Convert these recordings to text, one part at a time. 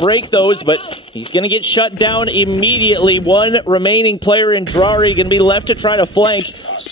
break those, but he's going to get shut down immediately. One remaining player in Drari going to be left to try to flank.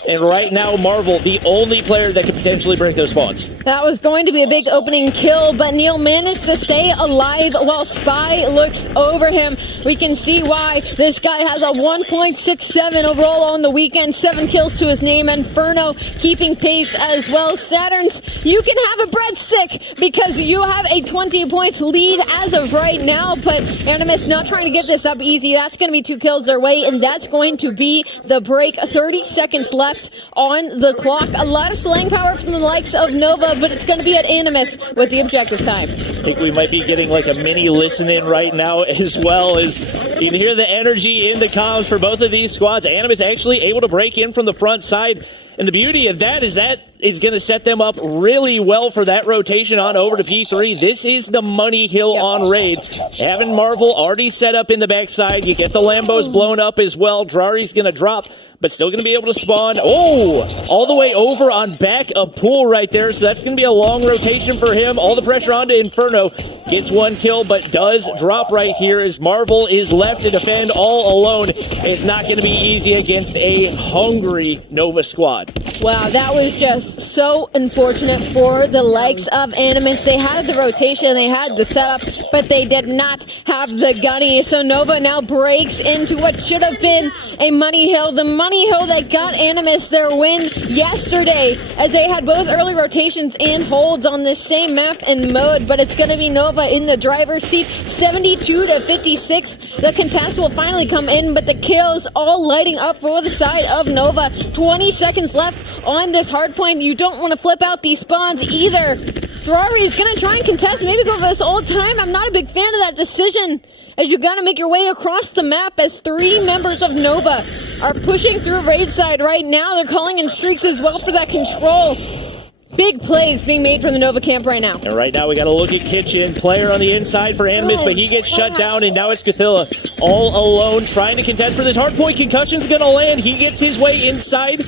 And right now, Marvel, the only player that could potentially break those spawns. That was going to be a big opening kill, but Neil managed to stay alive while Spy looks over him. We can see why. This guy has a 1.67 overall on the weekend, 7 kills to his name. Inferno keeping pace as well. Saturns, you can have a breadstick because you have a 20-point lead as of right now, but Animus not trying to get this up easy. That's going to be 2 kills their way, and that's going to be the break. 30 seconds left on the clock. A lot of slaying power from the likes of Nova, but it's going to be at Animus with the objective time. I think we might be getting like a mini listen-in right now as well, as you can hear the energy in the comms for both of these squads. Animus actually able to break in from the front side. And the beauty of that is going to set them up really well for that rotation on over to P3. This is the money hill on raid. Having Marvel already set up in the backside. You get the Lambos blown up as well. Drari's going to drop, but still going to be able to spawn. Oh, all the way over on back of Pool right there. So that's going to be a long rotation for him. All the pressure onto Inferno. Gets 1 kill, but does drop right here as Marvel is left to defend all alone. It's not going to be easy against a hungry Nova squad. Wow, that was just so unfortunate for the likes of Animus. They had the rotation, they had the setup, but they did not have the gunny. So Nova now breaks into what should have been a money hill. The money hill that got Animus their win yesterday, as they had both early rotations and holds on this same map and mode, but it's going to be Nova in the driver's seat, 72-56. The contest will finally come in, but the kills all lighting up for the side of Nova. 20 seconds left on this hard point. You don't want to flip out these spawns either. Drari is going to try and contest, maybe go for this all time. I'm not a big fan of that decision, as you're going to make your way across the map as 3 members of Nova are pushing through raid side right now. They're calling in streaks as well for that control. Big plays being made from the Nova camp right now. And right now we got to look at Kitchen. Player on the inside for Animus, but he gets shut down, and now it's Cathilla all alone trying to contest for this hard point. Concussion's going to land. He gets his way inside.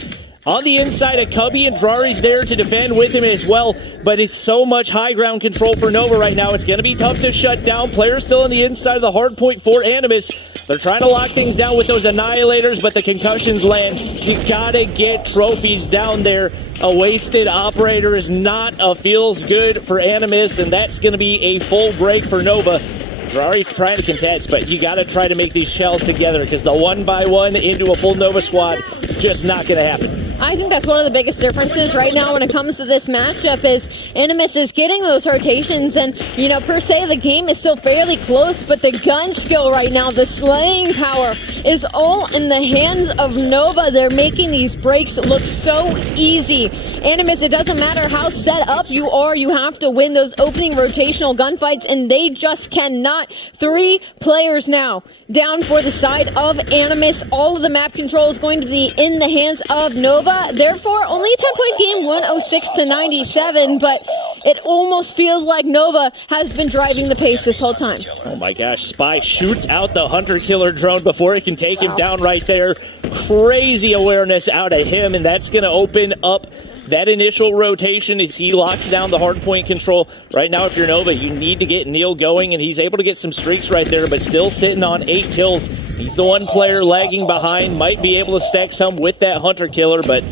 On the inside of Cubby, and Drari's there to defend with him as well, but it's so much high ground control for Nova right now. It's going to be tough to shut down. Players still on the inside of the hard point for Animus. They're trying to lock things down with those annihilators, but the concussions land. You gotta get trophies down there. A wasted operator is not a feels good for Animus, and that's going to be a full break for Nova. Drari's trying to contest, but you got to try to make these shells together, because the 1-by-1 into a full Nova squad, just not going to happen. I think that's one of the biggest differences right now when it comes to this matchup is Animus is getting those rotations, and, you know, per se, the game is still fairly close, but the gun skill right now, the slaying power, is all in the hands of Nova. They're making these breaks look so easy. Animus, it doesn't matter how set up you are, you have to win those opening rotational gunfights, and they just cannot. 3 players now down for the side of Animus. All of the map control is going to be in the hands of Nova. Therefore, only a 10-point game, 106-97, but it almost feels like Nova has been driving the pace this whole time. Oh my gosh, Spy shoots out the hunter-killer drone before it can take him down right there. Crazy awareness out of him, and that's going to open up that initial rotation as he locks down the hardpoint control. Right now, if you're Nova, you need to get Neil going, and he's able to get some streaks right there, but still sitting on 8 kills. He's the one player lagging behind, might be able to stack some with that hunter-killer, but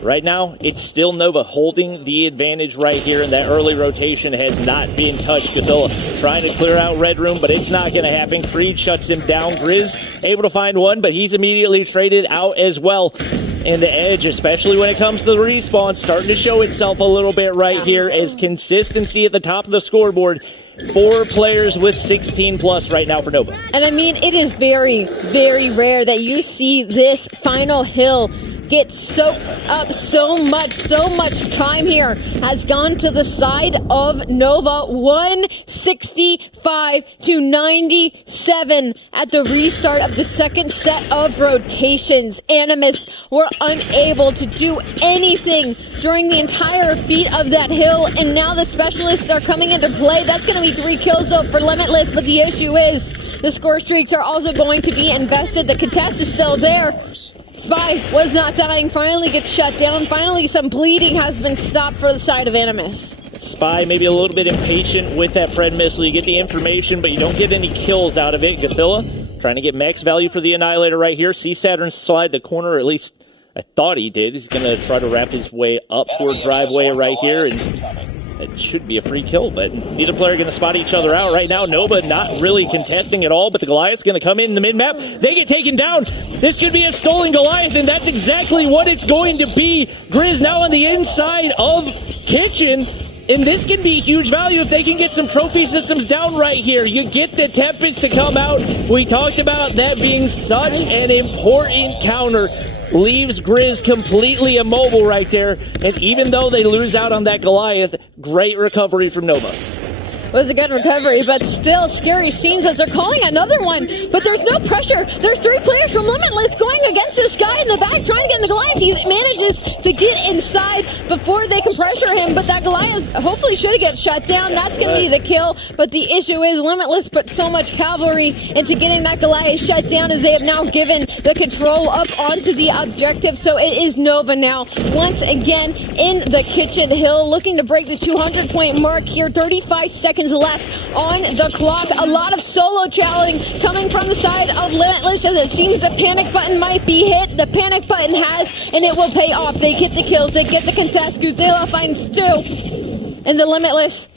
right now, it's still Nova holding the advantage right here, and that early rotation has not been touched. Cathilla trying to clear out Red Room, but it's not going to happen. Creed shuts him down. Grizz able to find one, but he's immediately traded out as well. And the edge, especially when it comes to the respawn, starting to show itself a little bit right here as consistency at the top of the scoreboard. 4 players with 16 plus right now for Nova. And I mean, it is very, very rare that you see this final hill get soaked up. So much time here has gone to the side of Nova. 165-97 at the restart of the second set of rotations. Animus were unable to do anything during the entire feat of that hill, and now the specialists are coming into play. That's going to be 3 kills though for Limitless, but the issue is the score streaks are also going to be invested. The contest is still there. Spy was not dying, finally gets shut down. Finally, some bleeding has been stopped for the side of Animus. Spy maybe a little bit impatient with that Fred missile. You get the information, but you don't get any kills out of it. Gathilla trying to get max value for the Annihilator right here. See Saturn slide the corner, or at least I thought he did. He's going to try to wrap his way up toward driveway right here, and it should be a free kill, but neither player going to spot each other out right now. Nova not really contesting at all, but the Goliath's going to come in the mid-map. They get taken down. This could be a stolen Goliath, and that's exactly what it's going to be. Grizz now on the inside of Kitchen, and this can be huge value if they can get some trophy systems down right here. You get the Tempest to come out. We talked about that being such an important counter. Leaves Grizz completely immobile right there, and even though they lose out on that Goliath, great recovery from Nova. It was a good recovery, but still scary scenes as they're calling another one. But there's no pressure. There's 3 players from Limitless going against this guy in the back, trying to get in the Goliath. He manages to get inside before they can pressure him, but that Goliath hopefully should get shut down. That's going to be the kill, but the issue is Limitless put so much cavalry into getting that Goliath shut down as they have now given the control up onto the objective. So it is Nova now, once again, in the Kitchen Hill, looking to break the 200-point mark here. 35 seconds left on the clock. A lot of solo challenging coming from the side of Limitless, as it seems the panic button might be hit. The panic button has, and it will pay off. They get the kills, they get the contest. Guzela finds 2, and the Limitless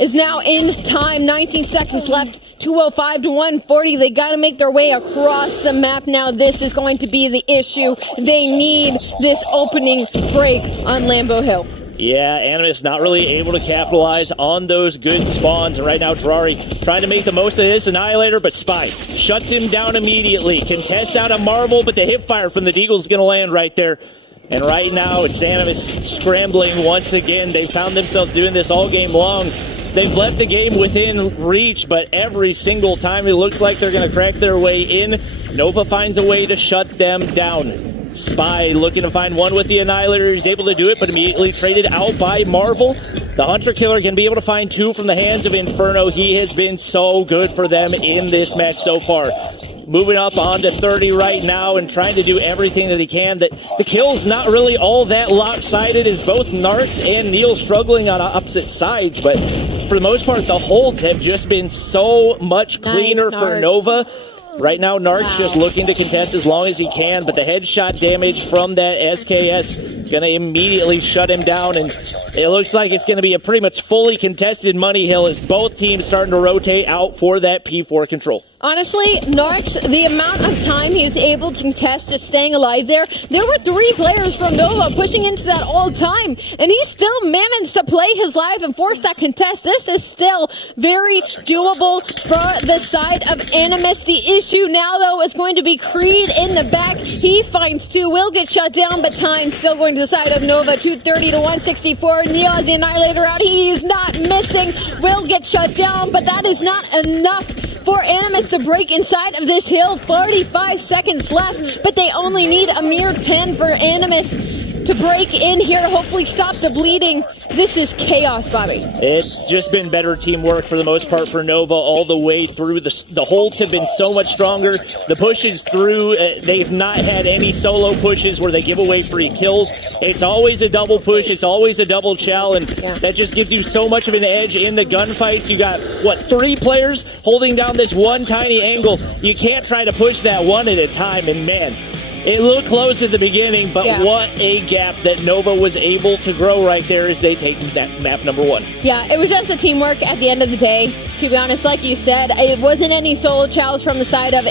is now in time. 19 seconds left. 205 to 140. They got to make their way across the map now. This is going to be the issue. They need this opening break on Lambeau Hill. Yeah, Animus not really able to capitalize on those good spawns. And right now, Drari trying to make the most of this Annihilator, but Spy shuts him down immediately. Contests out a Marvel, but the hip fire from the Deagle is going to land right there. And right now, it's Animus scrambling once again. They found themselves doing this all game long. They've left the game within reach, but every single time it looks like they're going to crack their way in, Nova finds a way to shut them down. Spy looking to find one with the Annihilator. He's able to do it, but immediately traded out by Marvel. The Hunter Killer can be able to find 2 from the hands of Inferno. He has been so good for them in this match so far. Moving up on to 30 right now and trying to do everything that he can. The kill's not really all that lopsided, as both Narks and Neil struggling on opposite sides, but for the most part, the holds have just been so much cleaner for Nova. Right now, Nark's just looking to contest as long as he can, but the headshot damage from that SKS going to immediately shut him down, and it looks like it's going to be a pretty much fully contested Money Hill as both teams starting to rotate out for that P4 control. Honestly, Narks, the amount of time he was able to contest just staying alive there were 3 players from Nova pushing into that all time, and he still managed to play his life and force that contest. This is still very doable for the side of Animus. The issue now, though, is going to be Creed in the back. He finds 2, will get shut down, but time still going to the side of Nova. 230 to 164. Neil has the Annihilator out. He is not missing. Will get shut down, but that is not enough for Animus to break inside of this hill. 45 seconds left, but they only need a mere 10 for Animus to break in here to hopefully stop the bleeding. This is chaos, Bobby. It's just been better teamwork for the most part for Nova all the way through. The holds have been so much stronger. The pushes through, they've not had any solo pushes where they give away free kills. It's always a double push. It's always a double chow, and that just gives you so much of an edge in the gunfights. You got, 3 players holding down this one tiny angle. You can't try to push that one at a time, and man, it looked close at the beginning, but what a gap that Nova was able to grow right there as they take that map number 1. Yeah, it was just the teamwork at the end of the day. To be honest, like you said, it wasn't any solo chows from the side of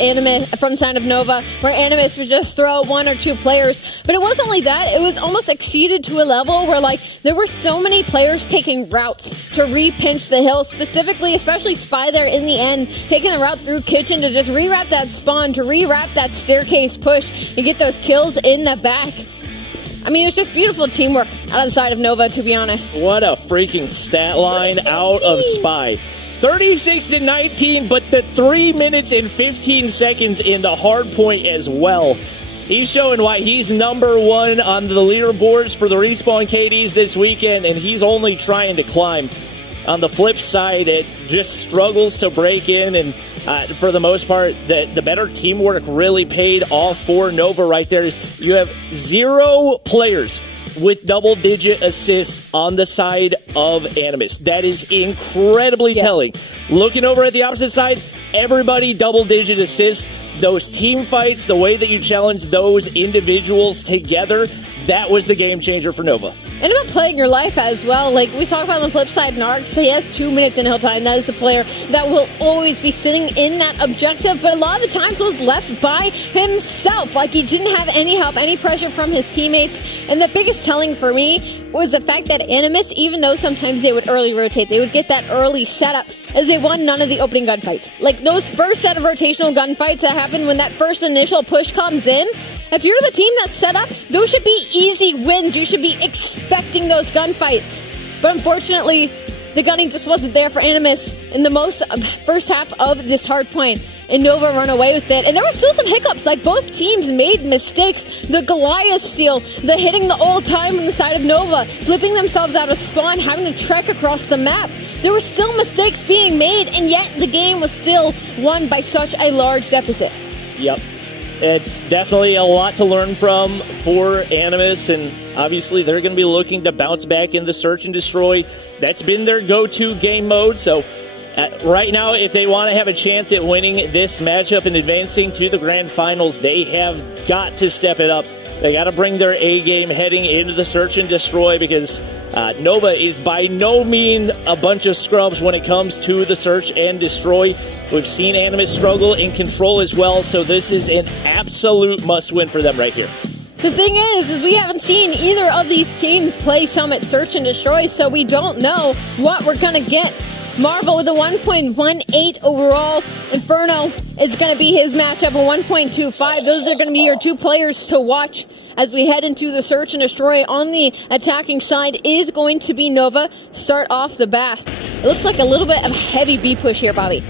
Nova, where Animus would just throw 1 or 2 players. But it wasn't only that; it was almost exceeded to a level where, there were so many players taking routes to re-pinch the hill, specifically, especially Spy there in the end, taking the route through Kitchen to just rewrap that spawn, to rewrap that staircase push, and get those kills in the back. I mean, it's just beautiful teamwork out of the side of Nova, to be honest. What a freaking stat line out of Spy. 36 to 19, but the 3 minutes and 15 seconds in the hard point as well. He's showing why he's number 1 on the leaderboards for the Respawn KDs this weekend, and he's only trying to climb. On the flip side, it just struggles to break in, and for the most part, the better teamwork really paid off for Nova right there. You have 0 players with double-digit assists on the side of Animus. That is incredibly telling. Looking over at the opposite side, everybody double-digit assists. Those team fights, the way that you challenge those individuals together, that was the game changer for Nova. And about playing your life as well. Like we talk about on the flip side, Narks, he has 2 minutes in hill time. That is a player that will always be sitting in that objective, but a lot of the times was left by himself. Like he didn't have any help, any pressure from his teammates. And the biggest telling for me was the fact that Animus, even though sometimes they would early rotate, they would get that early setup, as they won none of the opening gunfights. Like those first set of rotational gunfights that happen when that first initial push comes in, if you're the team that's set up, those should be easy wins. You should be expecting those gunfights. But unfortunately, the gunning just wasn't there for Animus in the first half of this hard point. And Nova run away with it. And there were still some hiccups. Like both teams made mistakes. The Goliath steal, the hitting the old time on the side of Nova, flipping themselves out of spawn, having to trek across the map. There were still mistakes being made, and yet the game was still won by such a large deficit. Yep. It's definitely a lot to learn from for Animus, and obviously they're going to be looking to bounce back in the Search and Destroy. That's been their go-to game mode, so right now, if they want to have a chance at winning this matchup and advancing to the grand finals, they have got to step it up. They got to bring their A game heading into the Search and Destroy, because Nova is by no means a bunch of scrubs when it comes to the Search and Destroy. We've seen Animus struggle in Control as well, so this is an absolute must-win for them right here. The thing is we haven't seen either of these teams play Summit Search and Destroy, so we don't know what we're going to get. Marvel with a 1.18 overall. Inferno is going to be his matchup, a 1.25. Those are going to be your two players to watch as we head into the Search and Destroy. On the attacking side is going to be Nova. Start off the bat. It looks like a little bit of heavy B push here, Bobby.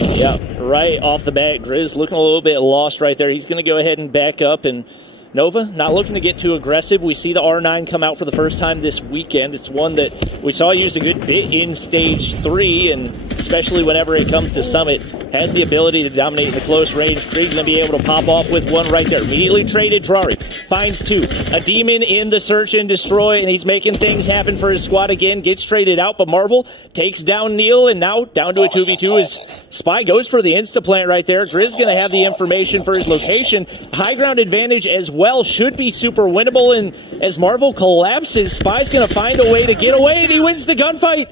Yeah, right off the bat, Grizz looking a little bit lost right there. He's going to go ahead and back up, and Nova not looking to get too aggressive. We see the R9 come out for the first time this weekend. It's one that we saw used a good bit in Stage 3, and especially whenever it comes to Summit, has the ability to dominate in the close range. Krieg's going to be able to pop off with one right there. Immediately traded. Drari finds two. A Demon in the Search and Destroy, and he's making things happen for his squad again. Gets traded out, but Marvel takes down Neil, and now down to a 2v2 as Spy goes for the insta-plant right there. Grizz going to have the information for his location. High ground advantage as well. Should be super winnable, and as Marvel collapses, Spy's going to find a way to get away, and he wins the gunfight.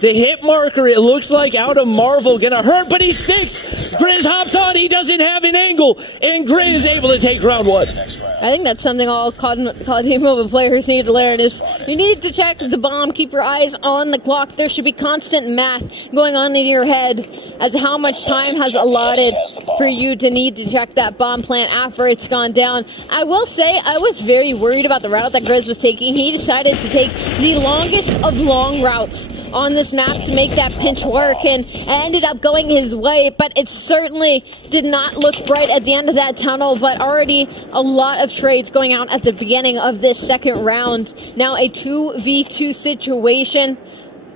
The hit marker, it looks like out of Marvel, gonna hurt, but he sticks. Grizz hops on, he doesn't have an angle, and Grizz is able to take round one. I think that's something all Cod Mobile players need to learn is you need to check the bomb, keep your eyes on the clock. There should be constant math going on in your head as to how much time has allotted for you to need to check that bomb plant after it's gone down. I will say I was very worried about the route that Grizz was taking. He decided to take the longest of long routes on this map to make that pinch work, and ended up going his way, but it certainly did not look bright at the end of that tunnel. But already a lot of trades going out at the beginning of this second round. Now a 2v2 situation.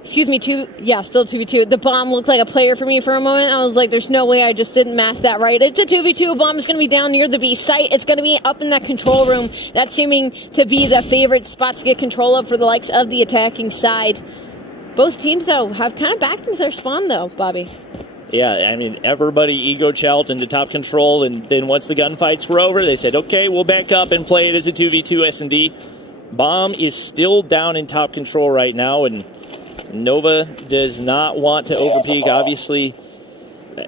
Excuse me, still 2v2. The bomb looked like a player for me for a moment. I was like, there's no way I just didn't math that right. It's a 2v2. Bomb is going to be down near the B site. It's going to be up in that control room. That's seeming to be the favorite spot to get control of for the likes of the attacking side. Both teams, though, have kind of backed into their spawn, though, Bobby. Yeah, I mean, everybody ego-challenged into top control, and then once the gunfights were over, they said, okay, we'll back up and play it as a 2v2 S&D. Bomb is still down in top control right now, and Nova does not want to overpeak. Obviously,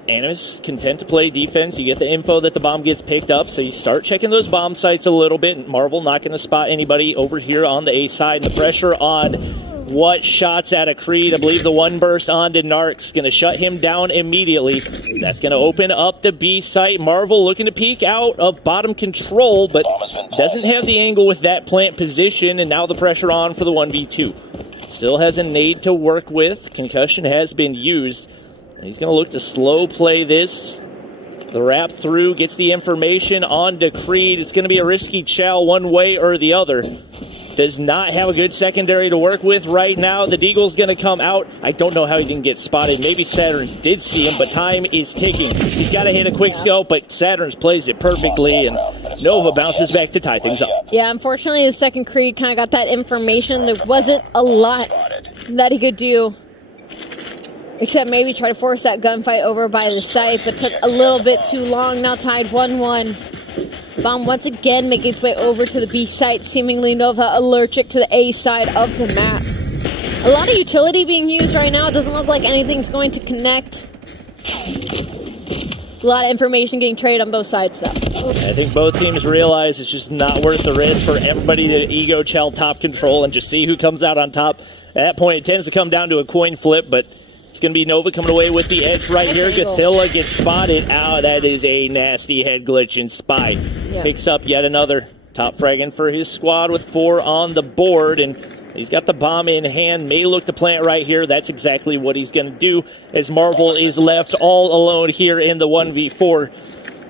Animus content to play defense. You get the info that the bomb gets picked up, so you start checking those bomb sites a little bit. Marvel not going to spot anybody over here on the A side, and the pressure on what shots at a Creed. I believe the one burst onto Narc's going to shut him down immediately. That's going to open up the B site. Marvel looking to peek out of bottom control, but doesn't have the angle with that plant position, and now the pressure on for the 1v2. Still has a nade to work with. Concussion has been used. He's going to look to slow play this. The wrap through, gets the information on to Creed. It's going to be a risky chow one way or the other. Does not have a good secondary to work with right now. The Deagle's going to come out. I don't know how he didn't get spotted. Maybe Saturn's did see him, but time is ticking. He's got to hit a quick scope, but Saturn's plays it perfectly, and Nova bounces back to tie things up. Yeah, unfortunately, the second Creed kind of got that information. There wasn't a lot that he could do, except maybe try to force that gunfight over by the site, but took a little bit too long. Now tied 1-1. Bomb once again making its way over to the B site. Seemingly Nova allergic to the A side of the map. A lot of utility being used right now. It doesn't look like anything's going to connect. A lot of information getting traded on both sides, though. I think both teams realize it's just not worth the risk for everybody to ego chell top control and just see who comes out on top. At that point, it tends to come down to a coin flip, but it's going to be Nova coming away with the edge right here. Gathilla gets spotted. That is a nasty head glitch, and Spy picks up yet another top fragging for his squad with 4 on the board, and he's got the bomb in hand, may look to plant right here. That's exactly what he's going to do, as Marvel is left all alone here in the 1v4.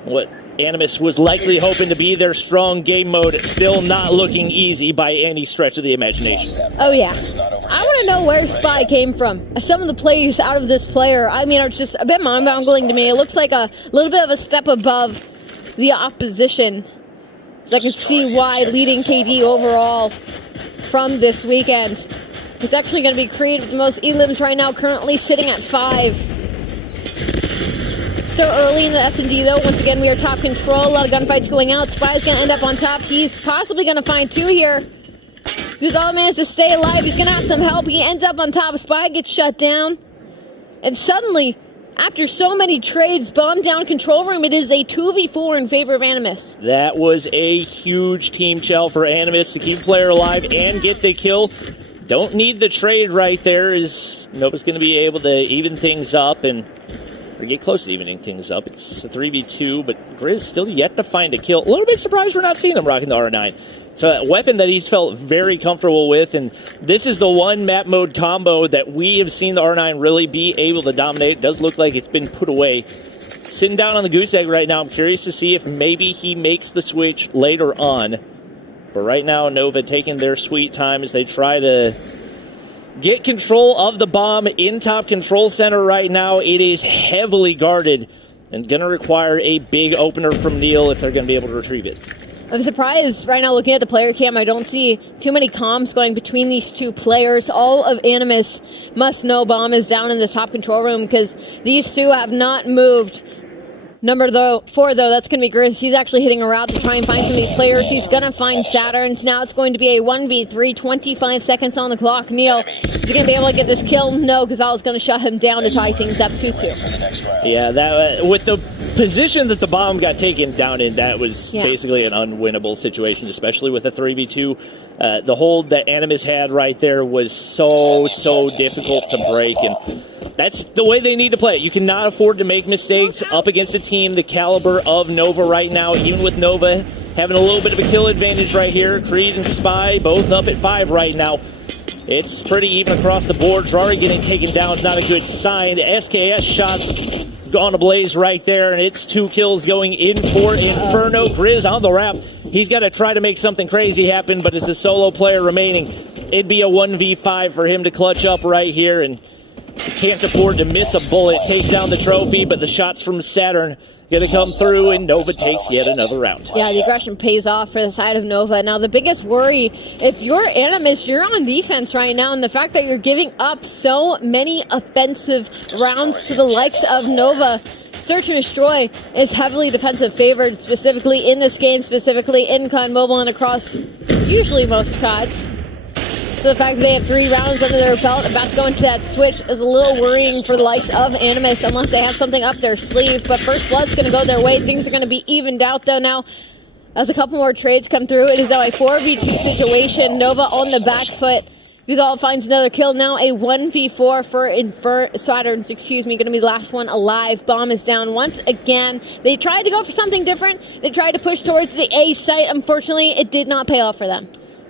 What Animus was likely hoping to be their strong game mode, still not looking easy by any stretch of the imagination. Oh, yeah. I want to know where Spy came from. Some of the plays out of this player, I mean, are just a bit mind-boggling to me. It looks like a little bit of a step above the opposition. So I can see why leading KD overall from this weekend. It's actually going to be Creed with the most elims right now, currently sitting at 5. Still early in the S&D, though. Once again, we are top control. A lot of gunfights going out. Spy's going to end up on top. He's possibly going to find 2 here. He's all managed to stay alive. He's going to have some help. He ends up on top. Spy gets shut down. And suddenly, after so many trades, bomb down control room, it is a 2v4 in favor of Animus. That was a huge team shell for Animus to keep player alive and get the kill. Don't need the trade right there, as Nova's going to be able to even things up and or get close to evening things up. It's a 3v2, but Grizz still yet to find a kill. A little bit surprised we're not seeing him rocking the R9. It's a weapon that he's felt very comfortable with, and this is the one map mode combo that we have seen the R9 really be able to dominate. It does look like it's been put away. Sitting down on the goose egg right now. I'm curious to see if maybe he makes the switch later on. But right now, Nova taking their sweet time as they try to get control of the bomb in top control center right now. It is heavily guarded and going to require a big opener from Neil if they're going to be able to retrieve it. I'm surprised right now looking at the player cam. I don't see too many comms going between these two players. All of Animus must know bomb is down in the top control room because these two have not moved. Number 4, though, that's going to be Grizz. He's actually hitting a route to try and find some of these players. He's going to find Saturns. Now it's going to be a 1v3, 25 seconds on the clock. Neil, is he going to be able to get this kill? No, because that was going to shut him down to tie things up 2-2. Yeah, that with the position that the bomb got taken down in, that was basically an unwinnable situation, especially with a 3v2. The hold that Animus had right there was so difficult to break, and that's the way they need to play it. You cannot afford to make mistakes up against a team the caliber of Nova right now, even with Nova having a little bit of a kill advantage right here. Creed and Spy both up at 5 right now. It's pretty even across the board. Drari getting taken down is not a good sign. The SKS shots gone ablaze right there, and it's 2 kills going in for Inferno. Grizz on the wrap. He's got to try to make something crazy happen, but as a solo player remaining, it'd be a 1v5 for him to clutch up right here, and can't afford to miss a bullet. Takes down the trophy, but the shots from Saturn going to come through, and Nova takes yet another round. Yeah, the aggression pays off for the side of Nova. Now, the biggest worry, if you're Animus, you're on defense right now, and the fact that you're giving up so many offensive rounds to the likes of Nova. Search and Destroy is heavily defensive favored, specifically in this game, specifically in Cod Mobile and across usually most CODs. So the fact that they have 3 rounds under their belt, about to go into that switch, is a little worrying for the likes of Animus, unless they have something up their sleeve. But First Blood's going to go their way. Things are going to be evened out, though, now. As a couple more trades come through, it is now a 4v2 situation. Nova on the back foot. Uzal finds another kill. Now a 1v4 for Saturns, going to be the last one alive. Bomb is down once again. They tried to go for something different. They tried to push towards the A site. Unfortunately, it did not pay off for them.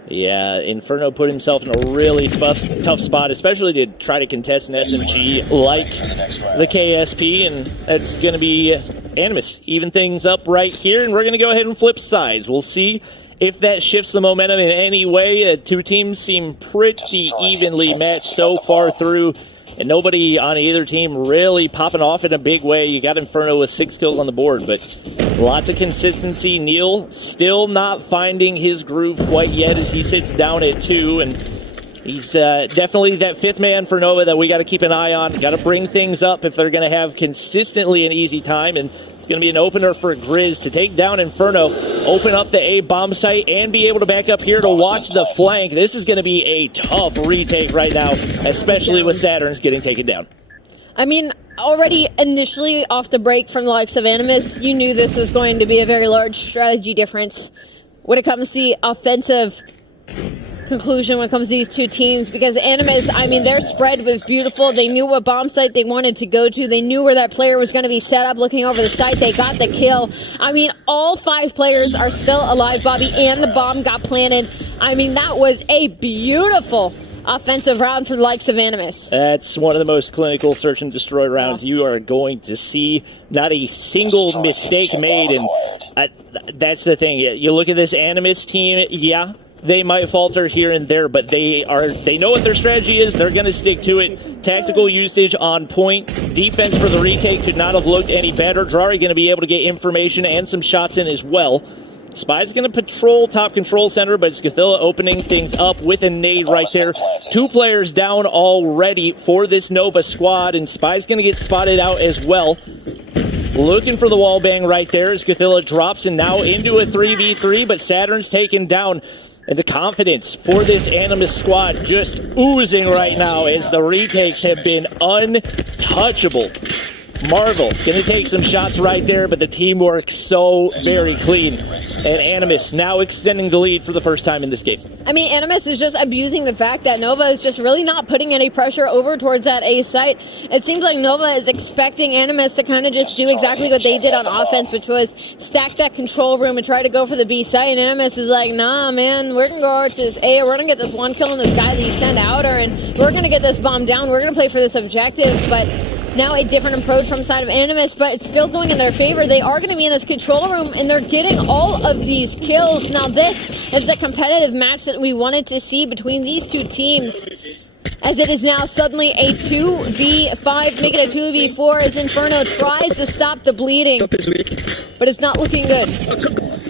Yeah, Inferno put himself in a really tough spot, especially to try to contest an SMG like the KSP, and that's going to be Animus. Even things up right here, and we're going to go ahead and flip sides. We'll see if that shifts the momentum in any way. The two teams seem pretty evenly matched so far through, and nobody on either team really popping off in a big way. You got Inferno with 6 kills on the board, but Lots of consistency. Neil still not finding his groove quite yet as he sits down at 2, and he's definitely that fifth man for Nova that we got to keep an eye on. Got to bring things up if they're going to have consistently an easy time, and it's going to be an opener for Grizz to take down Inferno, open up the A bomb site, and be able to back up here to watch the flank. This is going to be a tough retake right now, especially with Saturn's getting taken down. I mean, already initially off the break from the likes of Animus, you knew this was going to be a very large strategy difference when it comes to the offensive conclusion when it comes to these two teams, because Animus, I mean, their spread was beautiful. They knew what bomb site they wanted to go to. They knew where that player was going to be set up looking over the site. They got the kill. I mean, all 5 players are still alive, Bobby, and the bomb got planted. I mean, that was a beautiful offensive round for the likes of Animus. That's one of the most clinical search and destroy rounds you are going to see. Not a single mistake made, and that's the thing. You look at this Animus team, yeah, they might falter here and there, but they know what their strategy is. They're going to stick to it. Tactical usage on point. Defense for the retake could not have looked any better. Drari going to be able to get information and some shots in as well. Spy's going to patrol top control center, but Scathilla opening things up with a nade right there. 2 players down already for this Nova squad, and Spy's going to get spotted out as well. Looking for the wall bang right there. Scathilla drops and now into a 3v3, but Saturn's taken down. And the confidence for this Animus squad just oozing right now as the retakes have been untouchable. Marvel going to take some shots right there, but the teamwork so very clean. And Animus now extending the lead for the first time in this game. I mean, Animus is just abusing the fact that Nova is just really not putting any pressure over towards that A site. It seems like Nova is expecting Animus to kind of just do exactly what they did on offense, which was stack that control room and try to go for the B site. And Animus is like, nah, man, we're going to go to this A, we're going to get this one kill on this guy that you send outer, and we're going to get this bomb down, we're going to play for this objective. But now a different approach from the side of Animus, but it's still going in their favor. They are going to be in this control room, and they're getting all of these kills. Now this is a competitive match that we wanted to see between these two teams, as it is now suddenly a 2v5, make it a 2v4 as Inferno tries to stop the bleeding, but it's not looking good.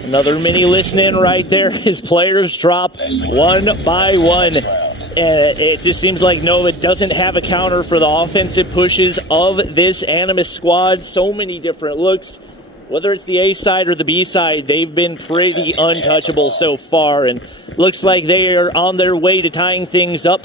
Another mini listen in right there as players drop one by one. It just seems like Nova doesn't have a counter for the offensive pushes of this Animus squad. So many different looks. Whether it's the A side or the B side, they've been pretty untouchable so far. And looks like they are on their way to tying things up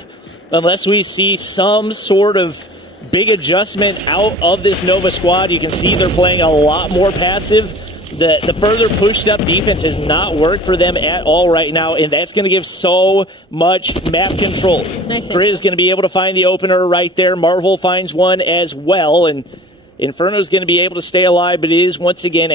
unless we see some sort of big adjustment out of this Nova squad. You can see they're playing a lot more passive. The further pushed up defense has not worked for them at all right now, and that's going to give so much map control. Nice. Grizz is going to be able to find the opener right there. Marvel finds one as well, and Inferno's going to be able to stay alive, but it is once again